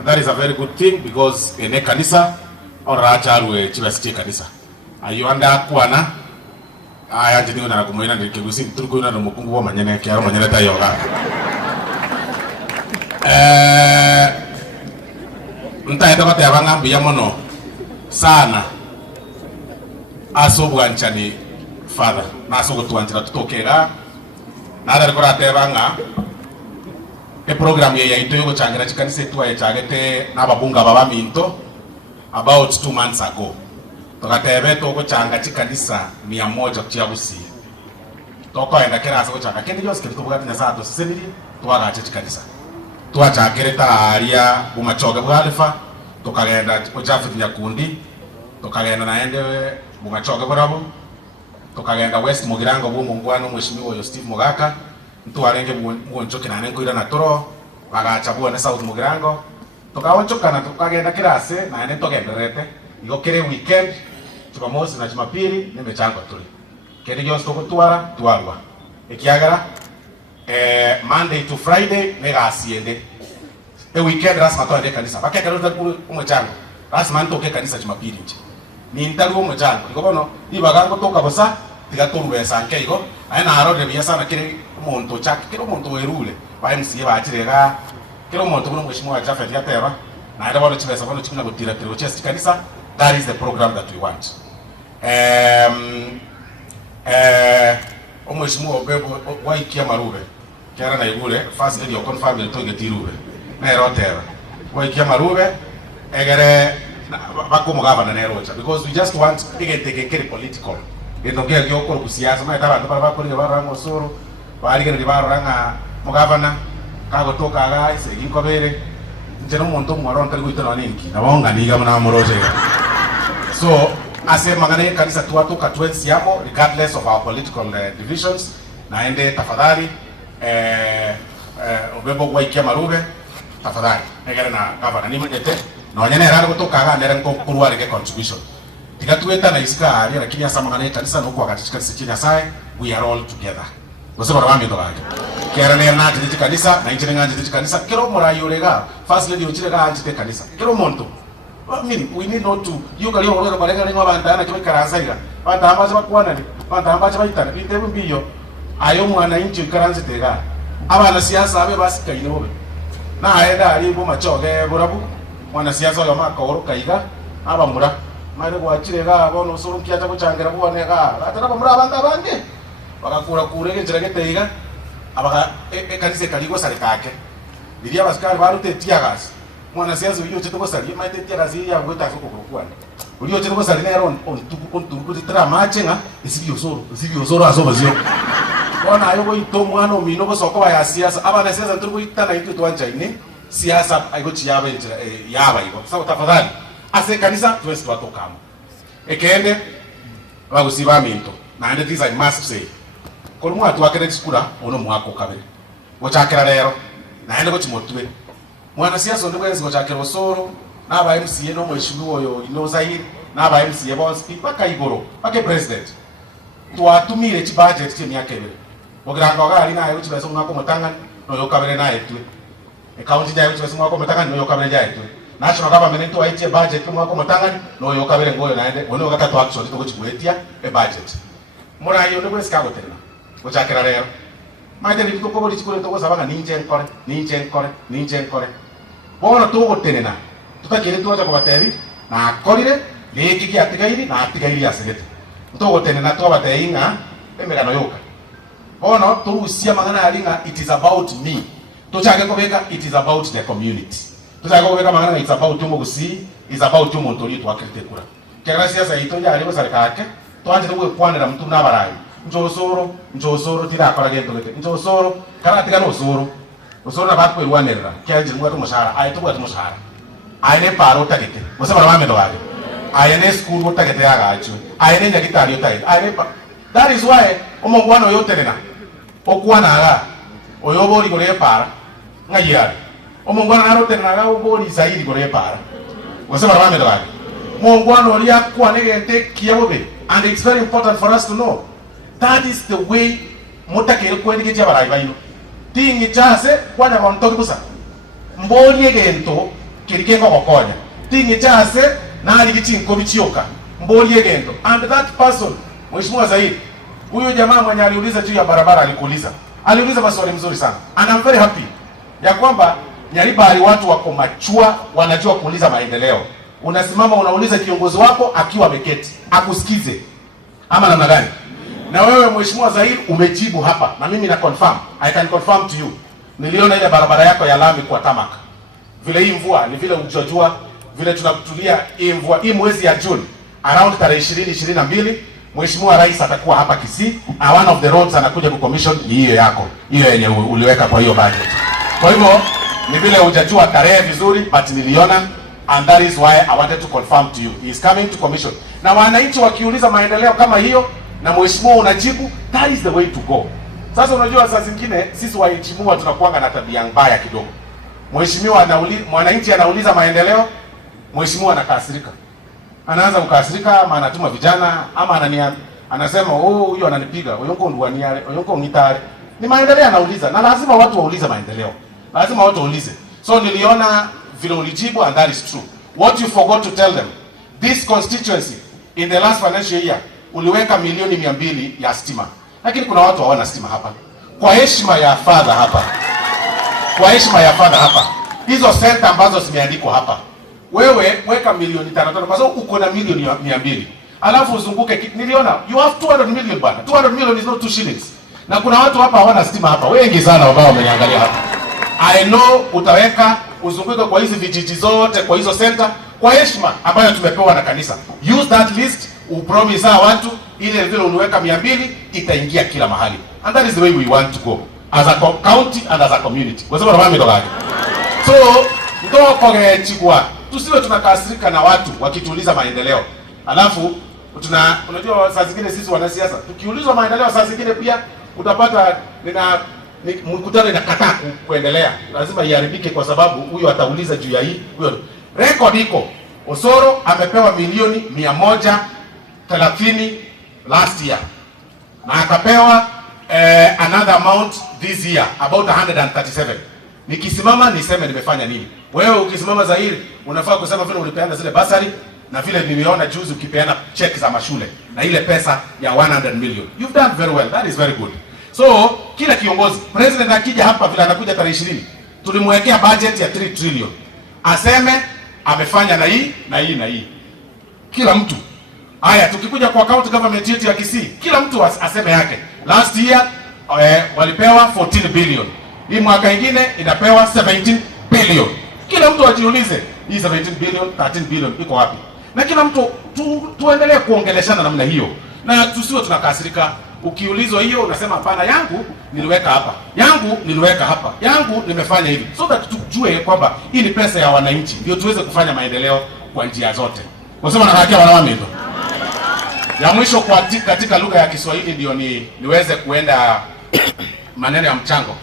And that is a very good thing because ene kanisa oracha ruwe chibasti kanisa. Ayuanda kwana aya jini na kumuina ndikegusi turikuina na mukungu wa manyene kiaro manyene tayoga. Ntaenda kote yabanga mbiya mono sana asobwanchani father naso kutuanchira tutokera nada kora tebanga e program ye yaito yo changira chikanise tuwa ye chagete nababunga baba minto about 2 months ago tokatebe toko changa chikanisa 100 chiabusi toko enda kerasa kuchanga kendi yose kitu bugati na sato sisebiri twaga chikanisa twa chakere taria bumachoga bwalefa tokagenda kuchafu nyakundi tokagenda naende bumachoga bwabo tokagenda West Mugirango bw'umungwano mweshimiwa yo Steve Mugaka ntwarenge bwonchoke nane nkoira na toro bagacha bwone South Mugirango tukawonchokana tukagenda kirase naende togenderete igokere weekend Jumamosi na Jumapili nimechango tuli kende yose tokutwara twarwa ekiagara Monday to Friday negasiende weekend rasma twende kanisa bakeka rota kumwechango rasma ntoke kanisa Jumapili nje ni ntaruo mujano ikobono ibagango toka bosa tigaturwe sanke igo aina arode biyasa na kire umuntu chake kire umuntu werule ba MC bakirega kire umuntu buno mweshimo wa Jafet yateba na ida bono chibesa bono chikuna gutira tiro chest kanisa. That is the program that we want. Omweshimo obebo waikia marube kiara na igule first lady okon family toge tirube na erotera waikia marube egere bakomo governor nerocha because we just want to get political endongea gyoko kusiasa ma taba taba bakori barango soro balige ndi baranga mo governor kago toka ga ise ginkobere njeno monto mwaro ntari kuitana ninki na bonga niga mna moroje. So ase magane kanisa tuwatoka twensi yamo regardless of our political divisions na ende tafadhali obebo waikia marube tafadhali egere na governor ni mjete na wanyane raro kutoka aga ndere nko kuruwa rege contribution tikatueta na isika ali lakini asa magane kanisa no kwa katika kanisa sai we are all together bose bara mami doga kera ne na tiji kanisa na injine nganje tiji kanisa kero mora yorega first lady ochirega anjite kanisa kero monto I mean we need not to you kali orero balenga lengo bandana kibe karanzaiga banda ambaje bakwana ni banda ambaje bayitana bitebu mbiyo ayo mwana inji karanze tega abana siasa abe basika inobe na aenda ali bo machoge burabu mwana siasa yo makoro kaiga abamura mare gwachirega bono suru kiacha kuchangira bwonega atara bamura abanga bange bakakura kurege jirage teiga abaga kanise kaligo sare kake biria baskari barute tiagas mwana siasa uyo chetoko sari maite tiagas ya gweta fuko kurukwana uyo chetoko sari nero on tuku tira machenga isibyo soro asoba zio bona ayo go itomwana mino bosoko ya siasa abana siasa ntuko itana itu twanja ine siasa ayo chiyabe yaba ibo sawa tafadhali ase kanisa twese twatokamo ekende bagusiba minto na ande this I must say kolmu atu akere skula ono mwako kabere gochakera rero na ende gochimotwe mwana siasa ndo bwezi gochakera osoro na ba MCA no mweshimiwo yo inozahiri na ba MCA boss paka igoro pake president twatumire chi budget chi myaka ebere ogiranga ogali na ayo chibeso mwako mutangani no yokabere na etwe account jayo chibeso mwako mutangani no yokabere jayo etwe national government to aitie budget mwako mutangani no yokabere ngoyo naende ono gatatu action to gochigwetia e budget mura yo ndo bwezi kago tena gochakera rero maite ni tuko boli chikole to gosabanga ninje nkore bono to gotenena tutakire tuacha kwa bateri na korire leki ki atigairi na atigairi asegete to gotenena to bateinga emegano yoka bono to usia magana alinga it is about me to chake kobeka it is about the community to chake kobeka magana it's about umugusi is about umuntu to akrite kura kera siasa ito ya alibo sarikake to anje to kwanira mtu nabarayi njosoro tira akora gento gete njosoro kana tika no osoro na bakwe rwanerera kyaje ngwa tumushara ayi tugwa tumushara ayi ne paro tagete bose bara bamendo bage ayi ne school utagete yaga achu ayi ne nyagitari utagete ayi ne that is why omongwana yoterena okwana ala oyobori gore para ngayira omongwana naroterena ga obori zaidi gore para bose bara bamendo bage mongwana oli akwa ne gente kiyabobe and it's very important for us to know that is the way mutakere kwendike jabarayi bayino tingi chase kwanya bontoki busa mboni egento kirikeko gokonya tingi chase na aligichinko bichioka mboli gendo, and that person Mheshimiwa Zaid, huyo jamaa mwenye aliuliza juu ya barabara aliuliza maswali mzuri sana, and I'm very happy ya kwamba Nyaribari watu wako machua, wanajua kuuliza maendeleo. Unasimama unauliza kiongozi wako akiwa ameketi akusikize, ama namna gani? Na wewe Mheshimiwa Zaid umejibu hapa, na mimi na confirm, I can confirm to you, niliona ile barabara yako ya lami kwa tamak. Vile hii mvua ni vile ujojua, vile tunakutulia hii mvua hii mwezi ya June around tarehe 20-22 Mheshimiwa Rais atakuwa hapa Kisii, and one of the roads anakuja kucommission hiyo yako, hiyo yenye uliweka kwa hiyo budget. Kwa hivyo ni vile hujajua tarehe vizuri, but niliona, and that is why I wanted to confirm to you he is coming to commission. Na wananchi wakiuliza maendeleo kama hiyo na mheshimiwa unajibu, that is the way to go. Sasa unajua saa zingine sisi waheshimiwa tunakuanga na tabia mbaya kidogo. Mheshimiwa mwananchi anauliza maendeleo, mheshimiwa anakasirika. Anaanza kukasirika, ama anatuma vijana, ama anasema huyu ananipiga, oyonko ngitare. Ni maendeleo anauliza, na lazima watu waulize maendeleo. Lazima watu waulize. So niliona vile ulijibu, and that is true. What you forgot to tell them, this constituency in the last financial year uliweka milioni 200 ya stima. Lakini kuna watu hawana stima hapa. Kwa heshima ya father hapa. Kwa heshima ya father hapa. Hizo senta ambazo zimeandikwa hapa, wewe weka milioni 5 kwa sababu uko na milioni 200. Alafu uzunguke, niliona you have 200 million bana. 200 million is not 2 shillings. Na kuna watu hapa hawana stima hapa. Wengi sana ambao wameniangalia hapa. I know utaweka uzunguke kwa hizi vijiji zote, kwa hizo center, kwa heshima ambayo tumepewa na kanisa. Use that list, upromise watu ile vile uliweka 200 itaingia kila mahali. And that is the way we want to go as a county and as a community. Kwa sababu mami ndogaje. So, ndio kwa chikwa. Tusiwe tunakasirika na watu wakituuliza maendeleo. Alafu unajua saa zingine sisi wanasiasa tukiulizwa maendeleo saa zingine pia utapata mkutano inakataa kuendelea. Lazima iharibike kwa sababu huyo atauliza juu ya hii. Huyo record iko. Osoro amepewa milioni 130 last year. Na akapewa another amount this year, about 137. Nikisimama niseme nimefanya nini? Wewe ukisimama Zairi unafaa kusema vile ulipeana zile basari, na vile niliona juzi ukipeana check za mashule na ile pesa ya 100 million. You've done very well. That is very good. So kila kiongozi, president akija hapa vile anakuja tarehe 20, tulimwekea budget ya 3 trillion. Aseme amefanya na hii na hii na hii. Kila mtu. Haya, tukikuja kwa county government yetu ya Kisii, kila mtu aseme yake. Last year walipewa 14 billion. Hii mwaka ingine inapewa 17 billion. Kila mtu ajiulize, hii 17 billion, 13 billion iko wapi? Na kila mtu tuendelee kuongeleshana namna hiyo. Na tusiwe tunakasirika. Ukiulizwa hiyo unasema hapana, yangu niliweka hapa. Yangu niliweka hapa. Yangu nimefanya hivi. So that tujue kwamba hii ni pesa ya wananchi. Ndio tuweze kufanya maendeleo kwa njia zote. Kwa sababu nakakia wanawami ndio. Ya mwisho katika lugha ya Kiswahili ndio niweze kuenda maneno ya mchango.